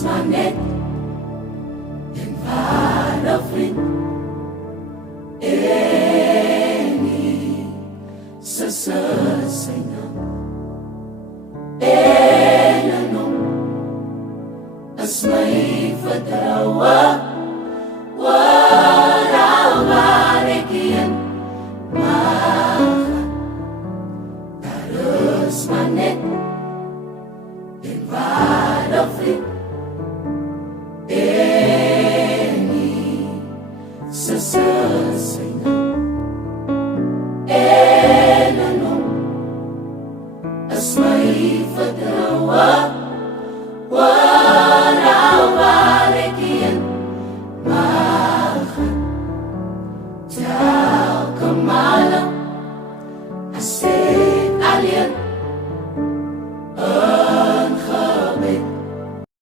is maar net een ware vriend. En Jesus is sy naam. En in hom is my vertroue.